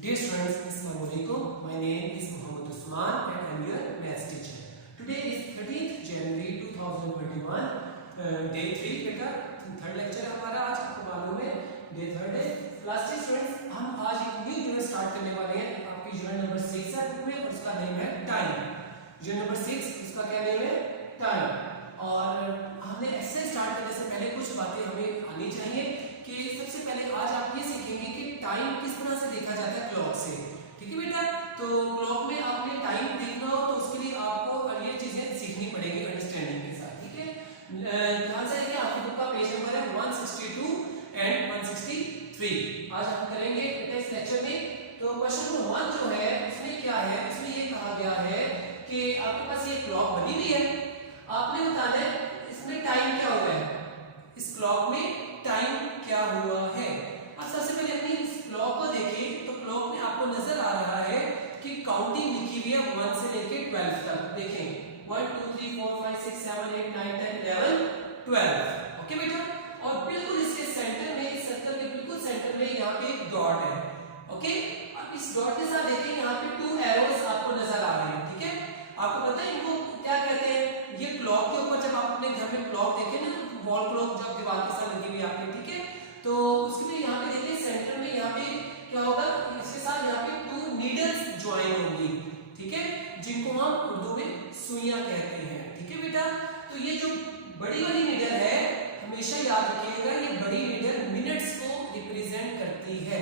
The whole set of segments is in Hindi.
Dear students, Assalamualaikum. My name is Muhammad Usman and I am your maths teacher. Today is 13th January 2021, day 3 बेटा थर्ड लेक्चर है हमारा। आज आपको मालूम है डे थर्ड है। लास्ट स्टूडेंट्स हम आज एक न्यू यूनिट स्टार्ट करने वाले हैं। आपकी यूनिट नंबर 6 है बुक में और उसका नेम है टाइम। यूनिट नंबर 6 उसका क्या नेम है? टाइम। और हमने ऐसे स्टार्ट करने से पहले कुछ बातें हमें आनी चाहिए कि सबसे पहले आज आप ये सीखेंगे कि टाइम किस तरह से देखा जाता है क्लॉक से। ठीक है बेटा, तो क्लॉक में आपने टाइम देखना हो तो उसके लिए आपको ये चीजें सीखनी पड़ेगी अंडरस्टैंडिंग के साथ। ठीक है, ध्यान से देखिए आपकी बुक का पेज नंबर है 162 एंड 163। आज हम करेंगे बेटा इस लेक्चर में। तो क्वेश्चन नंबर 1 जो है उसमें क्या है, उसमें ये कहा गया है कि आपके पास ये क्लॉक बनी हुई है, आपने बताना है इसमें टाइम क्या हुआ है, इस क्लॉक में टाइम क्या हुआ है। अब सबसे पहले अपनी इस क्लॉक को देखिए तो क्लॉक में आपको नजर आ रहा है कि काउंटिंग लिखी हुई है 1 से लेके 12 तक। देखें 1 2 3 4 5 6 7 8 9 10 11 12। ओके बेटा, और बिल्कुल इसके सेंटर में, इस सर्कल के बिल्कुल सेंटर में यहाँ पे एक डॉट है। ओके, अब इस डॉट के साथ देखिए यहाँ पे 2 एरोस आपको नजर आ रहे हैं। ठीक है, आपको पता है इनको क्या कहते हैं? ये क्लॉक के ऊपर जब आप अपने घर में क्लॉक देखें ना, वॉल क्लॉक जब दीवार के साथ लगी हुई आपने, ठीक है, तो उसमें यहाँ पे देखिए सेंटर में यहाँ पे क्या होगा, इसके साथ यहाँ पे 2 नीडल्स ज्वाइन होंगी। ठीक है, जिनको हम उर्दू में सुइयां कहते हैं। ठीक है बेटा, तो ये जो बड़ी वाली नीडल है हमेशा याद रखिएगा, ये बड़ी नीडल मिनट्स को रिप्रेजेंट करती है।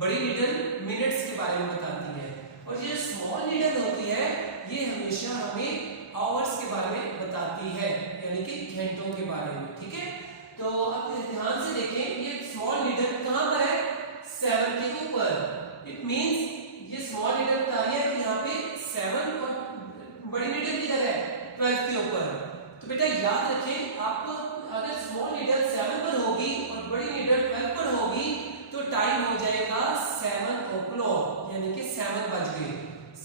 बड़ी नीडल मिनट्स के बारे में बताती है और ये स्मॉल नीडल होती है ये हमेशा हमें आवर्स के बारे में बताती है, यानी कि घंटों के बारे में। ठीक है, तो अब ध्यान से देखें ये स्मॉल नीडल कहां पर है? 7 के ऊपर। इट मींस ये स्मॉल नीडल बता रही है कि यहाँ पे 7 और बड़ी नीडल किधर है? 12 के ऊपर। तो बेटा याद रखें, आपको अगर स्मॉल नीडल 7 पर होगी और बड़ी नीडल 12 पर होगी तो टाइम हो जाएगा 7 o'clock, यानी कि 7 बज गए,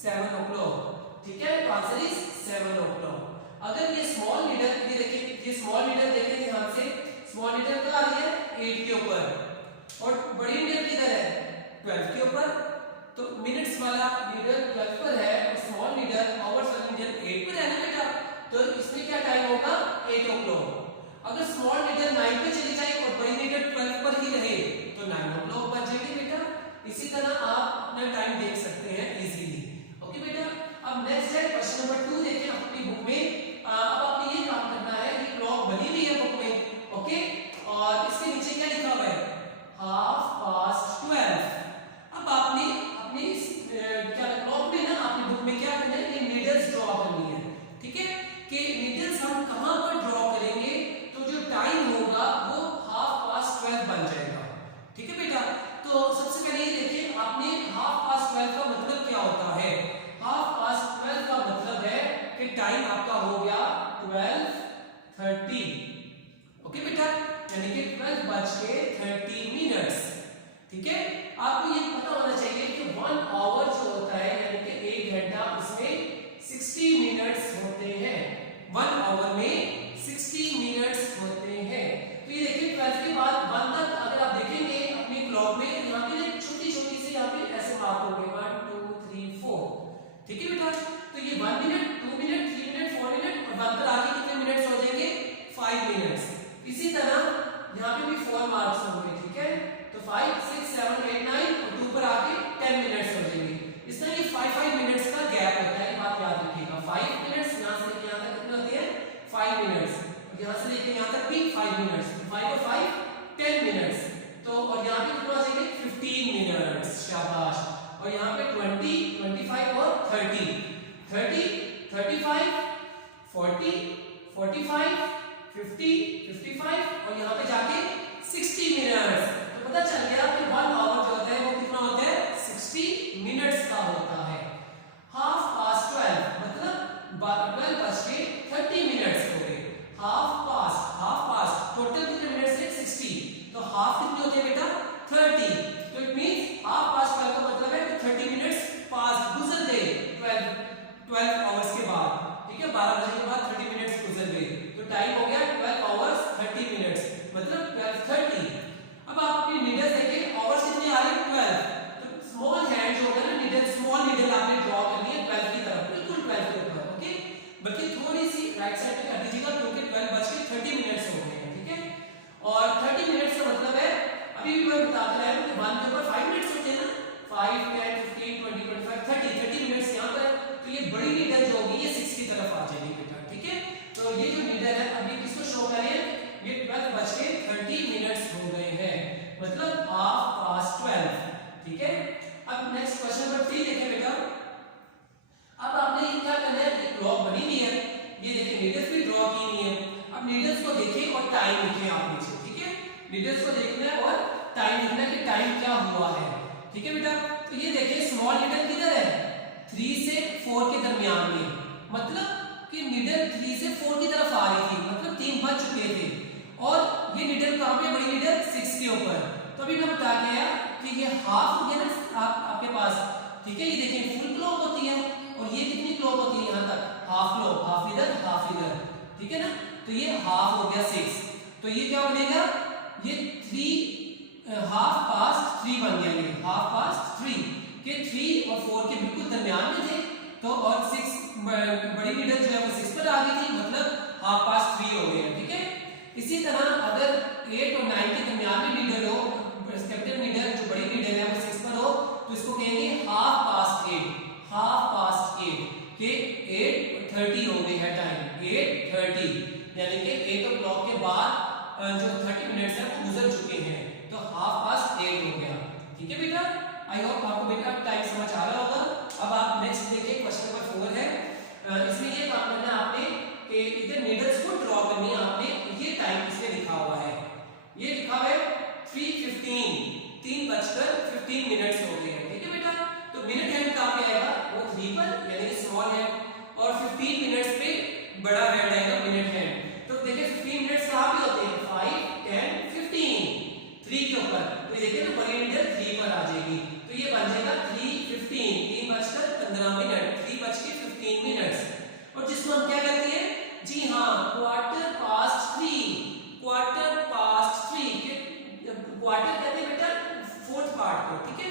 7 o'clock। ठीक है, तो आंसर इज 7 o'clock। अगर ये स्मॉल नीडल, ये देखिए ये स्मॉल नीडल देखें ध्यान से, स्मॉल नीडल कहाँ आ रही है? 8 के ऊपर और बड़ी नीडल किधर है? 12 के ऊपर। तो मिनट्स वाला नीडल 12 पर है और स्मॉल नीडल आवर्स वाला नीडल 8 पर है ना बेटा, तो इसमें क्या टाइम होगा? 8 o'clock। अगर स्मॉल नीडल 9 पे चली जाए और बड़ी नीडल 12 पर ही रहे तो 9 o'clock बच जाएगी बेटा। इसी तरह आप अपना टाइम देख सकते हैं इजीली। ओके बेटा, अब नेक्स्ट है क्वेश्चन नंबर 2। देखिए अपनी बुक में अब आपने ये काम करना है, ये क्लॉक बनी हुई है बुक में। ओके, और इसके नीचे क्या लिखा हुआ है? 12:30। अब आपने अपनी इस क्या क्लॉक में ना अपनी बुक में क्या करना है? ये नीडल्स ड्रॉ करनी है। ठीक है, कि नीडल्स हम कहां पर ड्रॉ करेंगे तो जो टाइम होगा वो 12:30 बन जाएगा। ठीक है बेटा, तो सबसे पहले ये देखिए आपने 12:30 का मतलब क्या होता है? 12:30 का मतलब है कि टाइम आपका हो गया 12:30। ओके बेटा, यानी कि 12:30। ठीक है, आपको ये पता होना चाहिए कि 1 आवर जो होता है यानी कि 1 घंटा, उसमें 60 मिनट्स होते हैं। 1 आवर में 60 मिनट्स होते हैं। तो ये देखिए 12 के बाद 1 तक अगर आप देखेंगे अपनी क्लॉक में, यहाँ पे छोटी छोटी से यहाँ पे ऐसे मार्क होंगे 1 2 3 4। ठीक है बेटा, तो ये 1 मिनट 2 मिनट 3 मिनट 4 मिनट और 1 पर आगे कितने मिनट्स हो जाएंगे? 5 मिनट्स। इसी तरह यहाँ पे भी 4 मार्क्स होंगे। ठीक है, तो 5 6 7 8 9 और 2 पर आगे 10 मिनट्स हो जाएंगे। इस तरह ये 5 मिनट्स का गैप होता है, बात याद रखिएगा। 5 मिनट्स यहाँ से लेके यहाँ तक कितने होते हैं? 5 मिनट्स। यहाँ से लेके यहाँ तक भी 5 मिनट्स। 5 और 5 10 मिनट्स। तो और यहाँ पे कितना हो जाएंगे? 15 मिनट्स। शाबाश। और यहाँ पे 20 25 और 30 30 35 40 45 50 55 और यहाँ पे जाके 60 मिनट्स। तो पता चल गया कि 1 आवर जो होता है वो कितना होता है? 60 मिनट्स का होता है। 12:30 मतलब 12:30 मिनट्स हो गए। हाफ पास्ट टोटल कितने मिनट्स है? 60। तो हाफ कितने होते हैं बेटा? 30। तो इट मींस 12:30 का मतलब है कि 30 मिनट्स पास गुजर गए 12 आवर्स के बाद। ठीक है, 12 बजे के बाद 30 मिनट्स गुजर गए, तो टाइम हो गया 12 आवर्स 30 मिनट्स, मतलब 12:30। अब आप अपनी नीडल देखिए, आवर्स कितनी आ रही है? 12। तो स्मॉल हैंड इसका मतलब है अभी भी मैं बताता रहा हूं कि 1 के ऊपर 5 मिनट्स होते हैं ना, 5 10 15 20 25 30 मिनट्स यहां पर, तो ये बड़ी नीडल जो होगी ये 6 की तरफ आ जाएगी बेटा, ठीक है। तो ये जो नीडल है अभी किसको शो करें, ये 12:30 हो गए हैं, मतलब 12:30, ठीक है। अब नेक्स्ट क्वेश्चन नंबर 3 देखें बेटा। अब आपने ये क्या करना है, एक क्लॉक बनी हुई है, ये देखिए नीडल्स भी ड्रॉ की हुई है। अब नीडल्स को देखें और टाइम लिखें आप नीचे, ठीक है। नीडल्स को देखना है और टाइम लिखना है कि टाइम क्या हुआ है, ठीक है बेटा। तो ये देखिए स्मॉल नीडल किधर है, 3 से 4 के दरमियान में, मतलब कि नीडल 3 से 4 की तरफ आ रही थी, मतलब 3 बज चुके थे, और ये नीडल कहां पे, बड़ी नीडल 6 के ऊपर। तो अभी मैं बता गया कि ये हाफ हो गया ना आपके पास, ठीक है। ये देखिए फुल क्लॉक होती है, और ये कितनी क्लॉक होती है यहां तक, हाफ क्लॉक, हाफ इधर, ठीक है ना। तो ये हाफ हो गया 6, तो ये क्या बनेगा, ये 3:30 बन गया, ये 3:30 के 3 और 4 के बिल्कुल दरमियान में थे, तो और 6 बड़ी नीडल जो है वो 6 पर आ गई थी, मतलब 3:30 हो गया, ठीक है। इसी तरह अगर 8 और 9 के दरमियान में नीडल हो, कैपिटल नीडल जो बड़ी नीडल है वो 6 पर हो, तो इसको कहेंगे 8:30 के 8:30 हो गई है टाइम, 8:30, यानी कि 8 o'clock के बाद जो 30 मिनट्स है वो गुजर चुके हैं, तो 8:30 हो गया, ठीक है बेटा। आई होप आपको बेटा टाइम समझ आ रहा होगा। अब आप नेक्स्ट देखिए क्वेश्चन नंबर 4 है, इसमें ये काम करना है आपने कि इधर नीडल्स को ड्रॉ करनी है आपने, ये टाइम इसमें लिखा हुआ है, ये लिखा हुआ है 3:15, 3:15 हो गए हैं, ठीक है बेटा। तो मिनट हैंड कहां पे आएगा, वो 3 पर, यानी कि स्मॉल है, और 15 मिनट्स पे बड़ा हैंड आएगा, मिनट हैंड। तो देखिए 15 मिनट्स कहां पे होते हैं, 5 10 15, 3 के ऊपर, तो ये देखिए ना बड़ी नीडल 3 पर आ जाएगी, तो ये बन जाएगा 3:15, 3:15, और जिसको हम क्या कहते हैं, जी हाँ, क्वार्टर पास्ट 3 क्वार्टर कहते हैं बेटा 4th पार्ट को, ठीक है।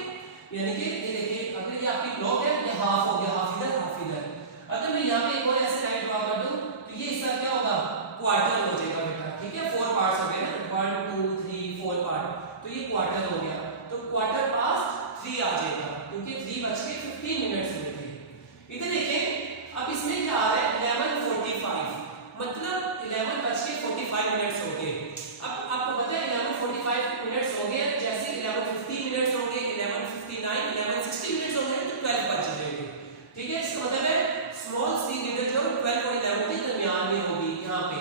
यानी कि ये देखिए अगर ये आपकी क्लॉक है, ये हाफ हो गया, हाफ इधर। अगर मैं यहाँ पे एक और ऐसे लाइन ड्रॉ कर दूं, तो ये इसका क्या होगा, क्वार्टर हो जाएगा बेटा, ठीक है। 4 पार्ट्स हो गए ना, 1 2 3 4 पार्ट, तो ये क्वार्टर हो गया, तो क्वार्टर पास्ट 3 आ जाएगा, क्योंकि 3:15 हुए थे। इधर देखिए अब इसमें क्या आ रहा है, 11:45, मतलब 11:45 हो गए। अब आपको पता है 11:45 हो गए, जैसे 11:50 हो गए, 11:59 11:60 हो गए, तो 12 बज जाएंगे, ठीक है। इसका मतलब है स्मॉल सी नीडल जो 12 और 11 के दरमियान में होगी यहाँ पे,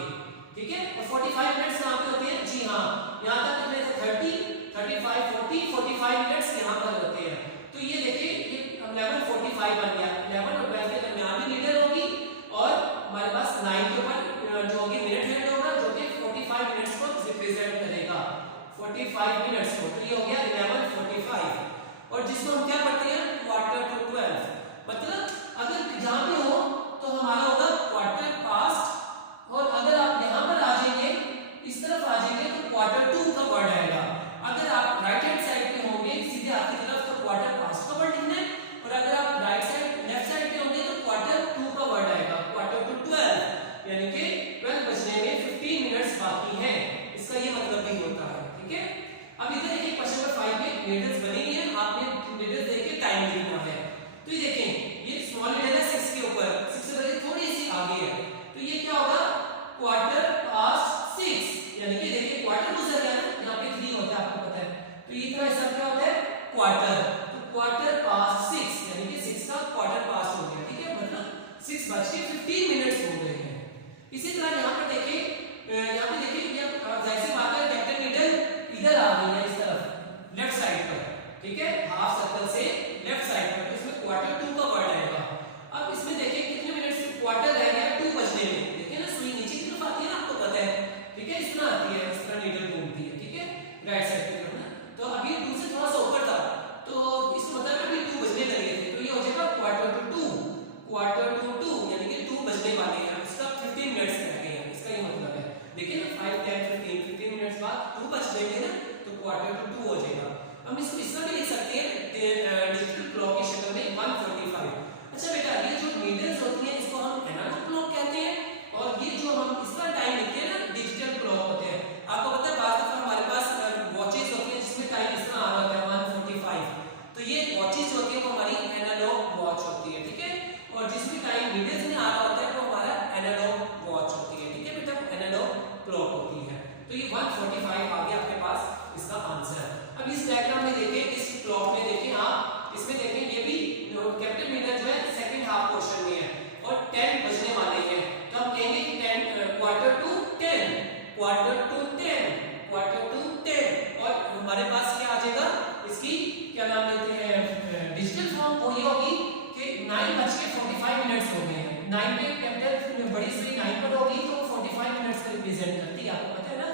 ठीक है। और 45 मिनट्स कहाँ पे होते हैं, जी हाँ, यहाँ तक कितने थे, 30 35 40 45 मिनट्स यहाँ पर होते हैं। तो ये देखिए ये 11:45 बन गया, 11 और 12 के दरमियान में नीडल होगी, और हमारे पास 9 के ऊपर जो होगी मिनट हैंड होगा, जो कि 45 मिनट्स को रिप्रेजेंट करेगा, 45 मिनट्स को, तो ये हो गया 11:45। और जिसको हम क्या पढ़ते हैं, क्वार्टर टू 12, मतलब अगर यहाँ पे हो तो हमारा होगा क्वार्टर पास्ट, और अगर आप यहाँ पर आ जाएंगे, इस तरफ आ जाएंगे, तो क्वार्टर टू का वर्ड आएगा। अगर आप राइट हैंड साइड पे होंगे सीधे आपकी तरफ, तो क्वार्टर पास्ट का वर्ड लिखना है, और अगर आप राइट साइड लेफ्ट साइड पे होंगे तो क्वार्टर टू का वर्ड आएगा, क्वार्टर टू 12, यानी कि 12 बजने में 15 मिनट्स बाकी हैं, इसका ये मतलब भी होता है, ठीक है। अब इधर देखिए क्वेश्चन नंबर 5 में नीडल्स बनी हुई है, आपने नीडल्स देख के टाइम लिखना है। तो ये देखें ये स्मॉल नीडल है 6 के ऊपर, 6 से पहले थोड़ी सी आगे है, तो ये क्या होगा, क्वार्टर पास्ट 6, यानी कि देखिए क्वार्टर गुजर गया ना, यहाँ पे 3 होता है आपको पता है, तो ये इतना हिस्सा क्या होता है, क्वार्टर, तो क्वार्टर पास्ट 6, यानी कि 6 का क्वार्टर पास्ट हो गया, ठीक है, मतलब 6:15 मिनट्स हो गए हैं। इसी तरह यहाँ पर देखिए, यहाँ पे देखिए ये जाहिर सी बात है कैपिटल नीडल इधर आ गई है, इस तरफ लेफ्ट साइड पर, ठीक 9:45 हो गए हैं। 9 पे कैपिटल बड़ी सुई 9 पर होगी तो 45 मिनट्स को रिप्रेजेंट करती है, आपको पता है ना।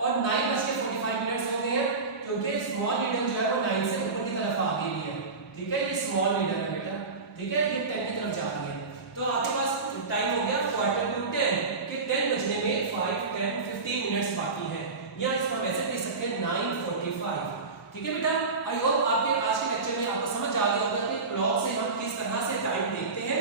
और 9:45 हो गए हैं क्योंकि स्मॉल नीडल जो है वो 9 से ऊपर की तरफ आ गई है, ठीक है। ये स्मॉल नीडल है बेटा, ठीक है, ये 10 की तरफ जा रही है। तो आपके पास टाइम हो गया 9:45 कि 10 बजने में 5, 10, 15 मिनट्स बाकी है, या इसको हम ऐसे लिख सकते हैं 9:45, ठीक है बेटा। आई होप आपके आज के लेक्चर में आपको समझ आ गया होगा कि क्लॉक से हम किस तरह से टाइम देखते हैं,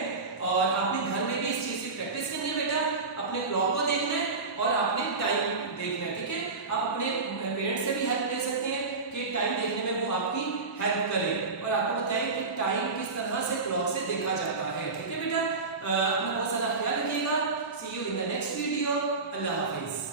और आपने घर में भी इस चीज की प्रैक्टिस करनी है बेटा। अपने क्लॉक को देखना है और आपने टाइम देखना है, ठीक है। आप अपने पेरेंट्स से भी हेल्प ले सकते हैं कि टाइम देखने में वो आपकी हेल्प करे और आपको बताएं कि टाइम किस तरह से क्लॉक से देखा जाता है, ठीक है बेटा। अपना बहुत सारा ख्याल रखिएगा। See you in the next video. Allah Hafiz.